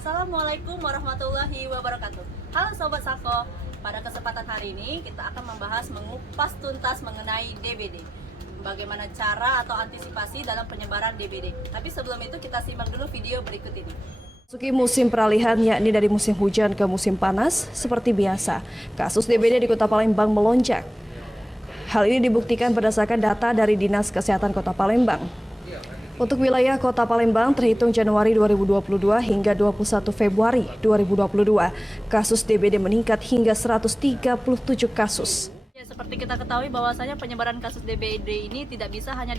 Assalamualaikum warahmatullahi wabarakatuh. Halo Sobat Sako, pada kesempatan hari ini kita akan membahas mengupas tuntas mengenai DBD. Bagaimana cara atau antisipasi dalam penyebaran DBD. Tapi sebelum itu kita simak dulu video berikut ini. Memasuki musim peralihan, yakni dari musim hujan ke musim panas, seperti biasa, kasus DBD di Kota Palembang melonjak. Hal ini dibuktikan berdasarkan data dari Dinas Kesehatan Kota Palembang. Untuk wilayah Kota Palembang terhitung Januari 2022 hingga 21 Februari 2022, kasus DBD meningkat hingga 137 kasus. Ya, seperti kita ketahui bahwasanya penyebaran kasus DBD ini tidak bisa hanya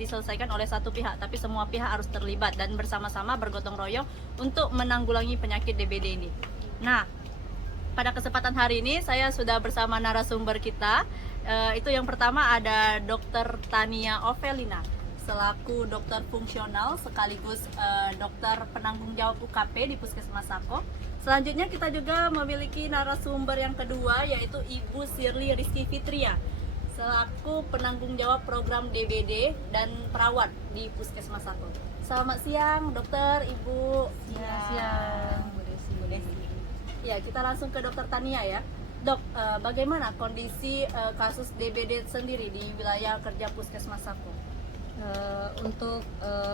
diselesaikan oleh satu pihak, tapi semua pihak harus terlibat dan bersama-sama bergotong royong untuk menanggulangi penyakit DBD ini. Nah, pada kesempatan hari ini saya sudah bersama narasumber kita. Itu yang pertama ada Dr. Tania Ovelina selaku dokter fungsional sekaligus dokter penanggung jawab UKP di Puskesmas Sako. Selanjutnya kita juga memiliki narasumber yang kedua, yaitu Ibu Sirly Rizky Fitria selaku penanggung jawab program DBD dan perawat di Puskesmas Sako. Selamat siang dokter, Ibu. Siang, Bu Desi. Ya, kita langsung ke dokter Tania ya. Dok, bagaimana kondisi kasus DBD sendiri di wilayah kerja Puskesmas Sako? Untuk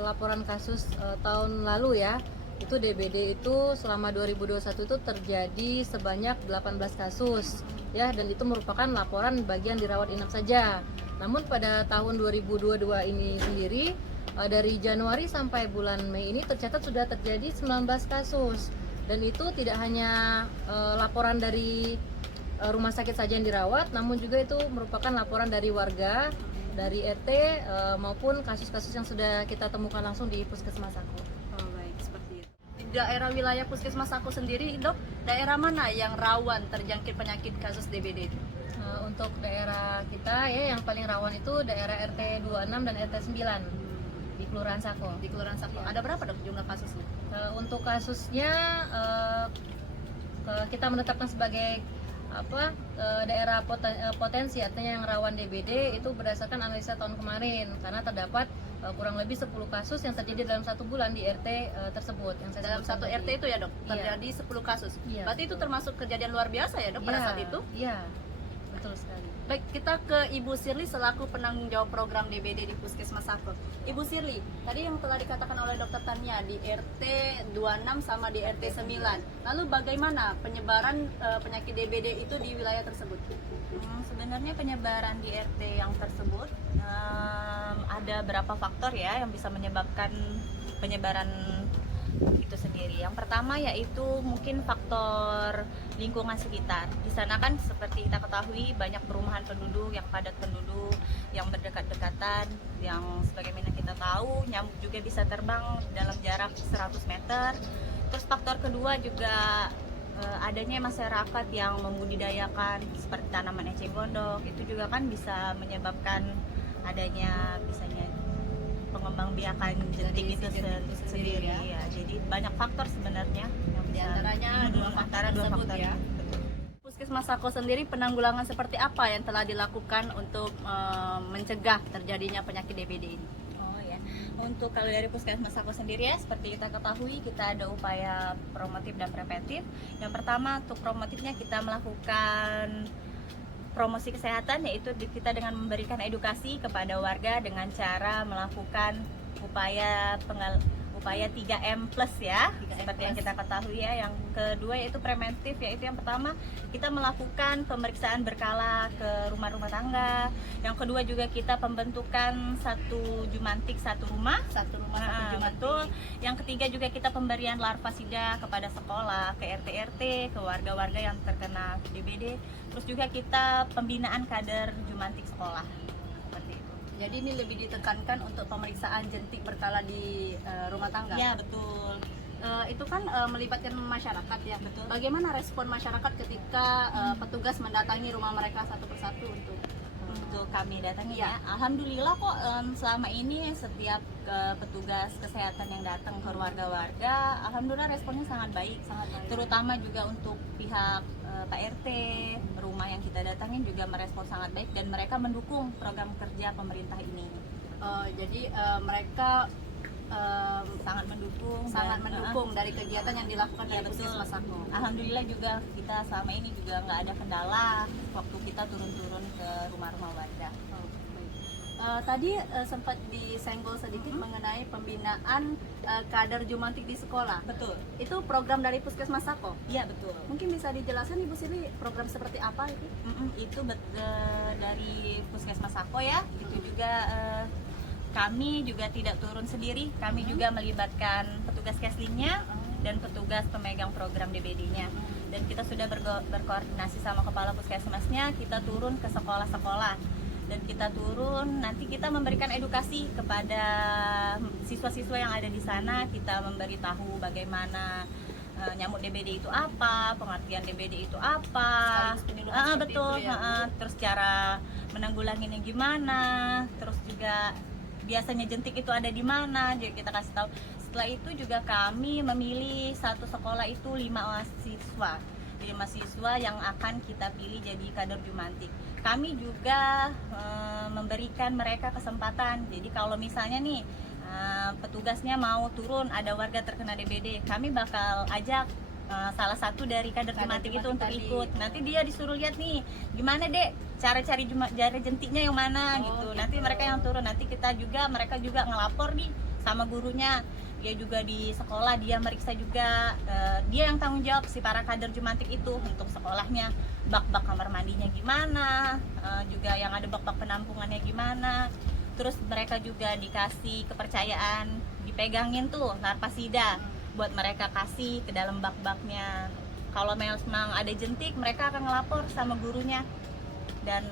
laporan kasus tahun lalu ya, itu DBD itu selama 2021 itu terjadi sebanyak 18 kasus ya, dan itu merupakan laporan bagian dirawat inap saja. Namun pada tahun 2022 ini sendiri, dari Januari sampai bulan Mei ini tercatat sudah terjadi 19 kasus, dan itu tidak hanya laporan dari rumah sakit saja yang dirawat, namun juga itu merupakan laporan dari warga, dari RT, maupun kasus-kasus yang sudah kita temukan langsung di Puskesmas Sako. Oh, baik, seperti itu. Di daerah wilayah Puskesmas Sako sendiri, Dok, daerah mana yang rawan terjangkit penyakit kasus DBD? Untuk daerah kita ya, yang paling rawan itu daerah RT 26 dan RT 9 di Kelurahan Sako. Di Kelurahan Sako. Ada berapa, Dok, jumlah kasusnya? Untuk kasusnya kita menetapkan sebagai daerah potensi, artinya yang rawan DBD itu berdasarkan analisa tahun kemarin, karena terdapat kurang lebih 10 kasus yang terjadi dalam satu bulan di RT tersebut. Yang dalam satu RT itu ya, Dok, terjadi 10 kasus. Iya. Berarti itu termasuk kejadian luar biasa ya, Dok, pada saat itu? Iya, betul sekali. Baik, kita ke Ibu Sirly selaku penanggung jawab program DBD di Puskesmas Sako. Ibu Sirly, tadi yang telah dikatakan oleh Dokter Tania di RT 26 sama di RT 9. Lalu bagaimana penyebaran penyakit DBD itu di wilayah tersebut? Sebenarnya penyebaran di RT yang tersebut ada beberapa faktor ya yang bisa menyebabkan penyebaran itu sendiri. Yang pertama yaitu mungkin faktor lingkungan sekitar. Di sana kan seperti kita ketahui banyak perumahan penduduk, yang padat penduduk, yang berdekat-dekatan, yang sebagaimana kita tahu nyamuk juga bisa terbang dalam jarak 100 meter. Terus faktor kedua juga adanya masyarakat yang membudidayakan seperti tanaman eceng gondok, itu juga kan bisa menyebabkan adanya misalnya pengembangbiakan jentik itu sendiri ya. Jadi banyak faktor sebenarnya yang Di antaranya dua faktor tersebut ya. Betul. Puskesmas Sako sendiri penanggulangan seperti apa yang telah dilakukan untuk mencegah terjadinya penyakit DBD ini? Oh ya. Untuk kalau dari Puskesmas Sako sendiri ya, seperti kita ketahui kita ada upaya promotif dan preventif. Yang pertama untuk promotifnya kita melakukan promosi kesehatan, yaitu kita dengan memberikan edukasi kepada warga dengan cara melakukan upaya 3M plus ya, 3M seperti plus. yang kita ketahui ya. Yang kedua yaitu preventif, yaitu yang pertama kita melakukan pemeriksaan berkala ke rumah-rumah tangga. Yang kedua juga kita pembentukan satu jumantik satu rumah. Satu rumah satu jumantik. Betul. Yang ketiga juga kita pemberian larvasida kepada sekolah, ke RT-RT, ke warga-warga yang terkena DBD. Terus juga kita pembinaan kader jumantik sekolah. Seperti itu. Jadi ini lebih ditekankan untuk pemeriksaan jentik berkala di rumah tangga. Ya, betul. Itu kan melibatkan masyarakat ya. Betul. Bagaimana respon masyarakat ketika petugas mendatangi rumah mereka satu persatu untuk Kami datangi Iya. ya. Alhamdulillah kok selama ini setiap petugas kesehatan yang datang ke warga-warga, alhamdulillah responnya sangat baik. Terutama juga untuk pihak Pak RT, rumah yang kita datangin juga merespon sangat baik dan mereka mendukung program kerja pemerintah ini. jadi mereka sangat mendukung sangat dan, mendukung dari kegiatan yang dilakukan Iya, dari betul. Puskesmas Sako. Alhamdulillah juga kita selama ini juga nggak ada kendala waktu kita turun-turun ke rumah-rumah warga. Oh, baik. Tadi sempat disenggol sedikit mengenai pembinaan kader Jumantik di sekolah. Betul. Itu program dari Puskesmas Sako. Iya betul. Mungkin bisa dijelaskan Ibu Sili program seperti apa itu? Itu dari Puskesmas Sako ya. Itu juga kami juga tidak turun sendiri. Kami juga melibatkan petugas Keslinnya dan petugas pemegang program DBD-nya. Dan kita sudah berkoordinasi sama kepala puskesmasnya. Kita turun ke sekolah-sekolah dan kita turun. Nanti kita memberikan edukasi kepada siswa-siswa yang ada di sana. Kita memberitahu bagaimana nyamuk DBD itu apa, pengertian DBD itu apa, Sekaligus penyuluhan seperti betul, itu ya, Bu. terus cara menanggulanginya gimana, terus juga biasanya jentik itu ada di mana, jadi kita kasih tahu. Setelah itu juga kami memilih satu sekolah itu 5 mahasiswa yang akan kita pilih jadi kader Jumantik. Kami juga memberikan mereka kesempatan. Jadi kalau misalnya nih petugasnya mau turun, ada warga terkena DBD, kami bakal ajak salah satu dari kader Jumantik itu untuk tadi. ikut. Nanti dia disuruh lihat nih, gimana dek cara cari jari jentiknya yang mana gitu. Nanti mereka yang turun, nanti mereka juga ngelapor nih sama gurunya. Dia juga di sekolah, dia meriksa juga, dia yang tanggung jawab si para kader Jumantik itu untuk sekolahnya, bak-bak kamar mandinya gimana, juga yang ada bak-bak penampungannya gimana. Terus mereka juga dikasih kepercayaan, dipegangin tuh larpasida buat mereka kasih ke dalam bak-baknya. Kalau memang ada jentik, mereka akan ngelapor sama gurunya. Dan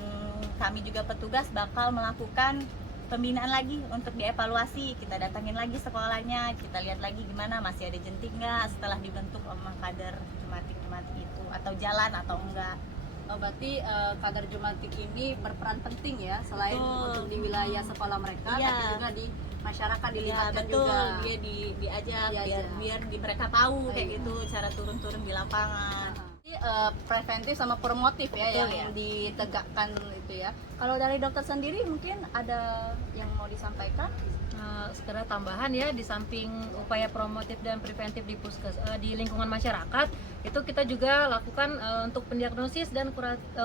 kami juga petugas bakal melakukan pembinaan lagi untuk dievaluasi. Kita datangin lagi sekolahnya, kita lihat lagi gimana, masih ada jentik nggak setelah dibentuk sama kader Jumantik itu, atau jalan atau enggak. Berarti kader Jumantik ini berperan penting ya, selain Betul. untuk di wilayah sekolah mereka, Iya. tapi juga di masyarakat Iya dilibatkan betul, juga. dia diajak Diajak. biar mereka tahu kayak Iya. gitu cara turun-turun di lapangan. Jadi, preventif sama promotif ya Betul, yang ya. ditegakkan itu ya. Kalau dari dokter sendiri mungkin ada yang mau disampaikan? Sekedar tambahan ya, di samping upaya promotif dan preventif di lingkungan masyarakat, itu kita juga lakukan untuk pendiagnosis dan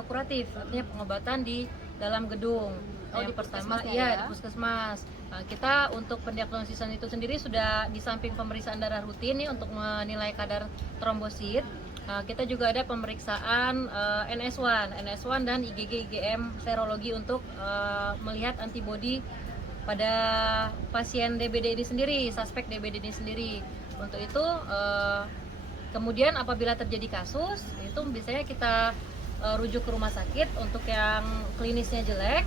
kuratif, artinya pengobatan di dalam gedung. Oh, Yang di pertama puskesmasnya iya ya? di puskesmas. Kita untuk pendiagnosisan itu sendiri sudah di samping pemeriksaan darah rutin nih untuk menilai kadar trombosit. Kita juga ada pemeriksaan NS1 dan IgG/IgM serologi untuk melihat antibodi pada pasien DBD ini sendiri, suspek DBD ini sendiri. Untuk itu kemudian apabila terjadi kasus, itu biasanya kita rujuk ke rumah sakit untuk yang klinisnya jelek,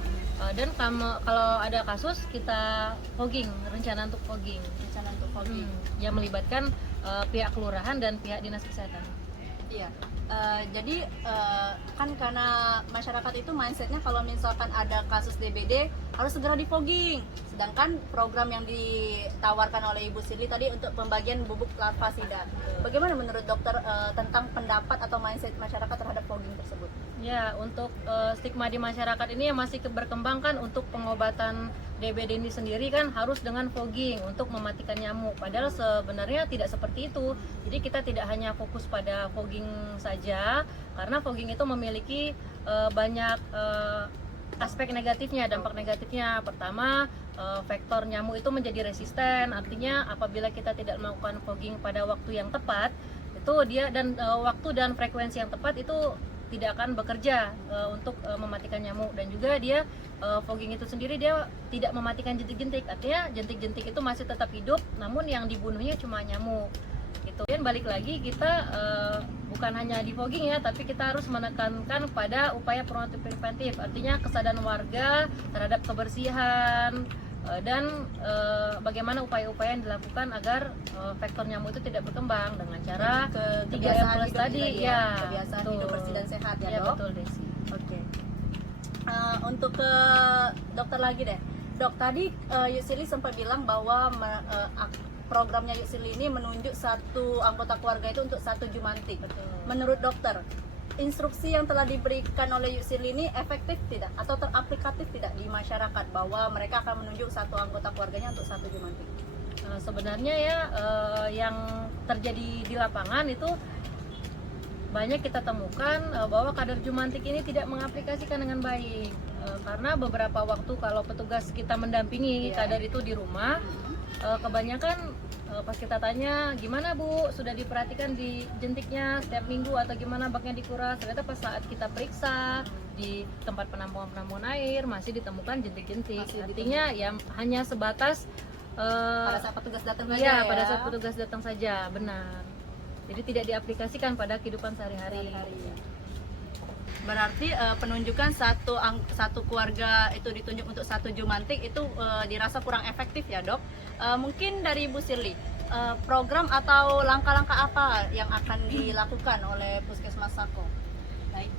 dan kalau ada kasus kita fogging, rencana untuk fogging. Rencana untuk fogging. Yang melibatkan pihak kelurahan dan pihak dinas kesehatan. Iya. Jadi kan karena masyarakat itu mindsetnya kalau misalkan ada kasus DBD harus segera di fogging. Sedangkan program yang ditawarkan oleh Ibu Sili tadi untuk pembagian bubuk larvasida. Bagaimana menurut dokter tentang pendapat atau mindset masyarakat terhadap fogging tersebut? Ya, untuk stigma di masyarakat ini yang masih berkembang kan, untuk pengobatan DBD ini sendiri kan harus dengan fogging untuk mematikan nyamuk. Padahal sebenarnya tidak seperti itu. Jadi kita tidak hanya fokus pada fogging saja, karena fogging itu memiliki banyak aspek negatifnya, dampak negatifnya. Pertama, faktor nyamuk itu menjadi resisten. Artinya apabila kita tidak melakukan fogging pada waktu yang tepat, itu dia waktu dan frekuensi yang tepat itu tidak akan bekerja untuk mematikan nyamuk. Dan juga dia fogging itu sendiri dia tidak mematikan jentik-jentik, artinya jentik-jentik itu masih tetap hidup, namun yang dibunuhnya cuma nyamuk gitu. Dan balik lagi kita bukan hanya di fogging ya, tapi kita harus menekankan pada upaya promotif preventif, artinya kesadaran warga terhadap kebersihan dan bagaimana upaya-upaya yang dilakukan agar faktor nyamuk itu tidak berkembang dengan cara 3M+ tadi ya. Kebiasaan betul. hidup bersih dan sehat ya, Ya, Dok. betul Desi. Oke. Untuk ke dokter lagi deh. Dok, tadi Yusili sempat bilang bahwa programnya Yusili ini menunjuk satu anggota keluarga itu untuk satu Jumantik. Betul. Menurut dokter, instruksi yang telah diberikan oleh Yusili ini efektif tidak atau teraplikatif tidak di masyarakat bahwa mereka akan menunjuk satu anggota keluarganya untuk satu Jumantik? Sebenarnya ya yang terjadi di lapangan itu banyak kita temukan bahwa kader Jumantik ini tidak mengaplikasikan dengan baik. Karena beberapa waktu kalau petugas kita mendampingi kader itu di rumah, kebanyakan pas kita tanya gimana Bu, sudah diperhatikan di jentiknya setiap minggu atau gimana baknya dikuras, ternyata pas saat kita periksa di tempat penampungan air masih ditemukan jentik-jentik. Artinya ya hanya sebatas Pada saat petugas datang saja iya, ya. pada saat petugas datang saja, benar. Jadi tidak diaplikasikan pada kehidupan sehari-hari. Berarti penunjukan satu keluarga itu ditunjuk untuk satu Jumantik itu dirasa kurang efektif ya Dok. Mungkin dari Bu Sirly, program atau langkah-langkah apa yang akan dilakukan oleh Puskesmas Sako? Baik,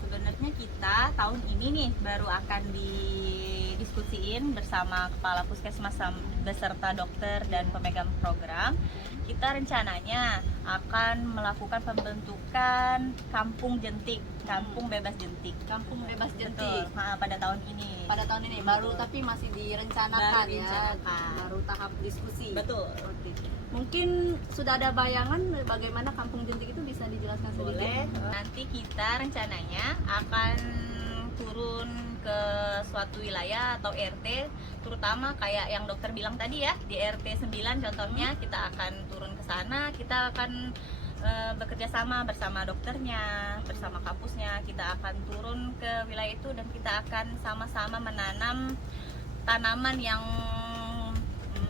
sebenarnya kita tahun ini nih baru akan didiskusiin bersama Kepala Puskesmas beserta dokter dan pemegang program. Kita rencananya akan melakukan pembentukan kampung jentik, kampung bebas jentik. Kampung bebas Betul, jentik. pada tahun ini. Pada tahun ini baru, tapi masih direncanakan, Baru direncanakan. Baru tahap diskusi. Betul. Oke. Mungkin sudah ada bayangan bagaimana kampung jentik itu, bisa dijelaskan sedikit? Boleh. Nanti kita rencananya akan turun ke suatu wilayah atau RT, terutama kayak yang dokter bilang tadi ya, di RT 9 contohnya kita akan turun ke sana, kita akan bekerja sama bersama dokternya, bersama kampusnya, kita akan turun ke wilayah itu dan kita akan sama-sama menanam tanaman yang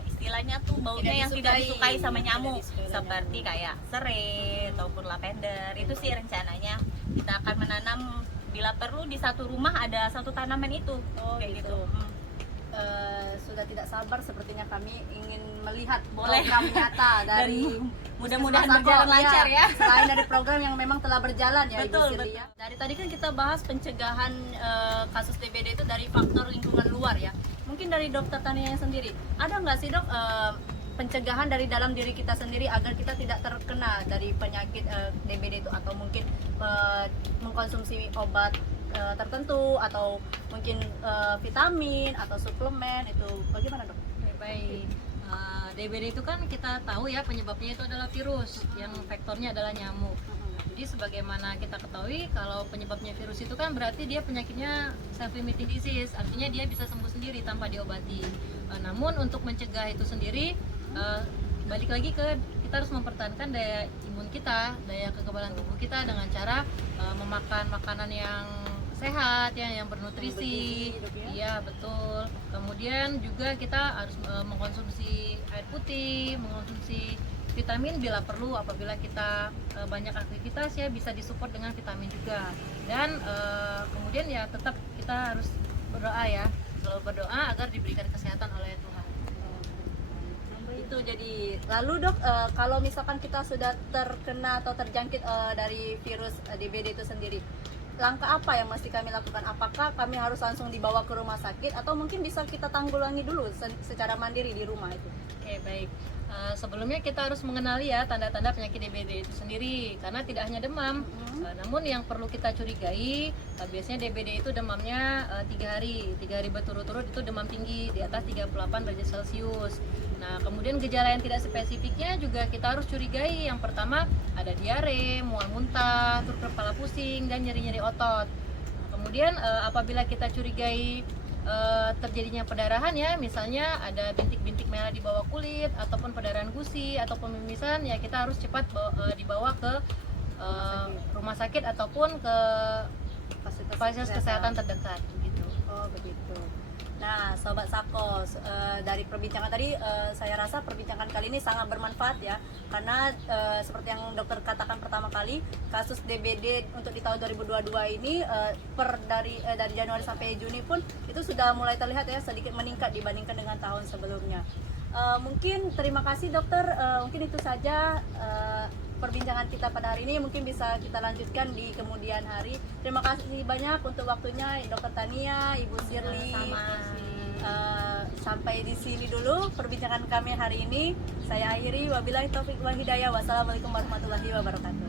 istilahnya tuh baunya yang tidak disukai sama nyamuk, seperti kayak serai ataupun lavender. Itu sih rencananya kita akan menanam, bila perlu di satu rumah ada satu tanaman itu. Kayak gitu. Sudah tidak sabar sepertinya kami ingin melihat Boleh. program nyata dari mudah-mudahan Puskesmas berjalan Sako, lancar ya. Selain dari program yang memang telah berjalan ya Betul, Ibu Sirly ya. Dari tadi kan kita bahas pencegahan kasus DBD itu dari faktor lingkungan luar ya. Mungkin dari dokter Tania sendiri, ada nggak sih Dok pencegahan dari dalam diri kita sendiri agar kita tidak terkena dari penyakit DBD itu, atau mungkin mengkonsumsi obat tertentu atau mungkin vitamin atau suplemen, itu bagaimana Dok? Baik. DBD itu kan kita tahu ya penyebabnya itu adalah virus, yang vektornya adalah nyamuk. Jadi sebagaimana kita ketahui kalau penyebabnya virus itu kan berarti dia penyakitnya self-limiting disease, artinya dia bisa sembuh sendiri tanpa diobati. Namun untuk mencegah itu sendiri, balik lagi ke kita harus mempertahankan daya imun kita, daya kekebalan tubuh kita dengan cara memakan makanan yang sehat ya, yang bernutrisi. Iya betul. Kemudian juga kita harus mengkonsumsi air putih, mengkonsumsi vitamin bila perlu, apabila kita banyak aktivitas ya bisa disupport dengan vitamin juga. Dan kemudian ya tetap kita harus berdoa ya, selalu berdoa agar diberikan kesehatan oleh Tuhan. Itu jadi, lalu Dok, kalau misalkan kita sudah terkena atau terjangkit dari virus DBD itu sendiri, langkah apa yang mesti kami lakukan? Apakah kami harus langsung dibawa ke rumah sakit atau mungkin bisa kita tanggulangi dulu secara mandiri di rumah itu? Oke, baik. Sebelumnya kita harus mengenali ya tanda-tanda penyakit DBD itu sendiri, karena tidak hanya demam, namun yang perlu kita curigai biasanya DBD itu demamnya 3 hari berturut-turut itu demam tinggi di atas 38 derajat Celcius. Nah kemudian gejala yang tidak spesifiknya juga kita harus curigai. Yang pertama ada diare, mual muntah, turut kepala pusing dan nyeri-nyeri otot. Nah, kemudian apabila kita curigai terjadinya pendarahan ya, misalnya ada bintik-bintik merah di bawah kulit ataupun pendarahan gusi ataupun mimisan, ya kita harus cepat dibawa ke rumah sakit ataupun ke fasilitas kesehatan terdekat gitu. Oh begitu. Nah Sobat Sako, dari perbincangan tadi saya rasa perbincangan kali ini sangat bermanfaat ya, karena seperti yang dokter katakan pertama kali, kasus DBD untuk di tahun 2022 ini dari Januari sampai Juni pun itu sudah mulai terlihat ya sedikit meningkat dibandingkan dengan tahun sebelumnya. Mungkin terima kasih dokter, mungkin itu saja perbincangan kita pada hari ini, mungkin bisa kita lanjutkan di kemudian hari. Terima kasih banyak untuk waktunya Dokter Tania, Ibu Sirly. Sampai di sini dulu perbincangan kami hari ini. Saya akhiri, wabillahi taufiq wal hidayah. Wassalamualaikum warahmatullahi wabarakatuh.